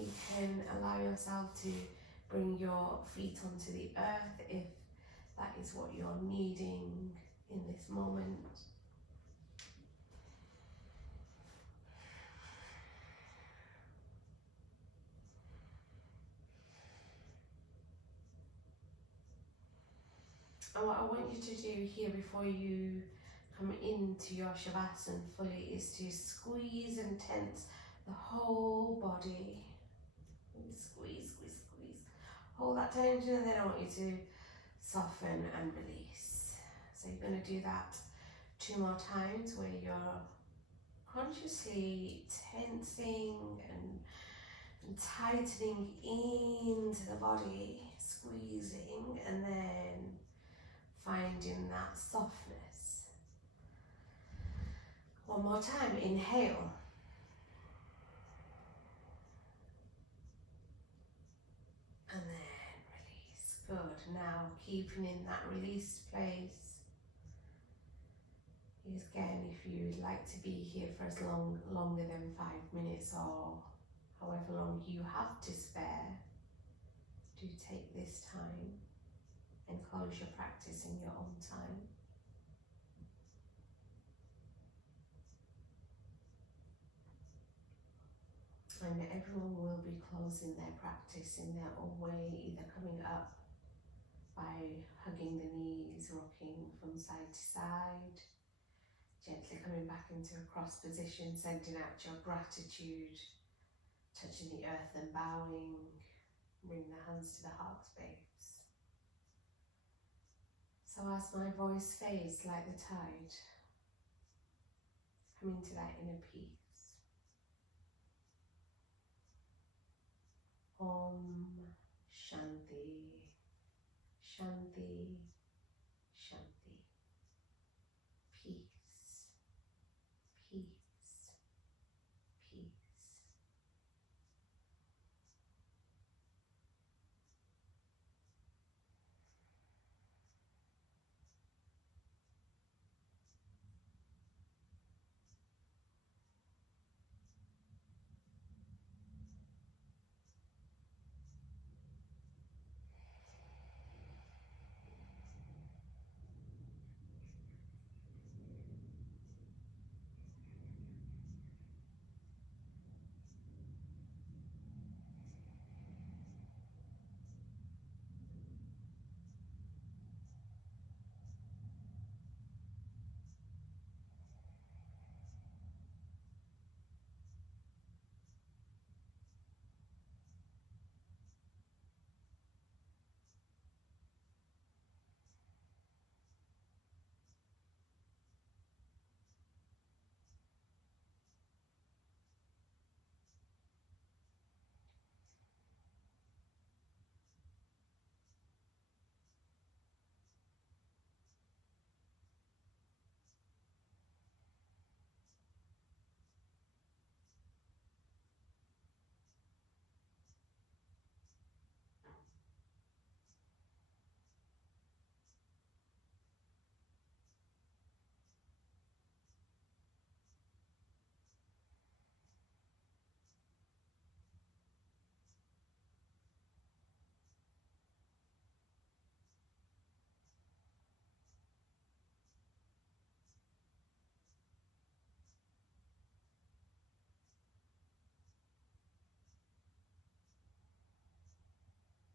You can allow yourself to bring your feet onto the earth if that is what you're needing in this moment. And what I want you to do here before you come into your Shavasana fully is to squeeze and tense the whole body. Squeeze, squeeze, squeeze. Hold that tension, and then I want you to soften and release. So you're going to do that 2 more times where you're consciously tensing and tightening into the body, squeezing, and then finding that softness. 1 more time, inhale. And then release. Good. Now keeping in that released place. Again, if you'd like to be here for as longer than 5 minutes or however long you have to spare, do take this time and close your practice in your own time. And everyone will be closing their practice in their own way, either coming up by hugging the knees, rocking from side to side, gently coming back into a cross position, sending out your gratitude, touching the earth and bowing. Bring the hands to the heart space. So as my voice fades like the tide, come into that inner peace.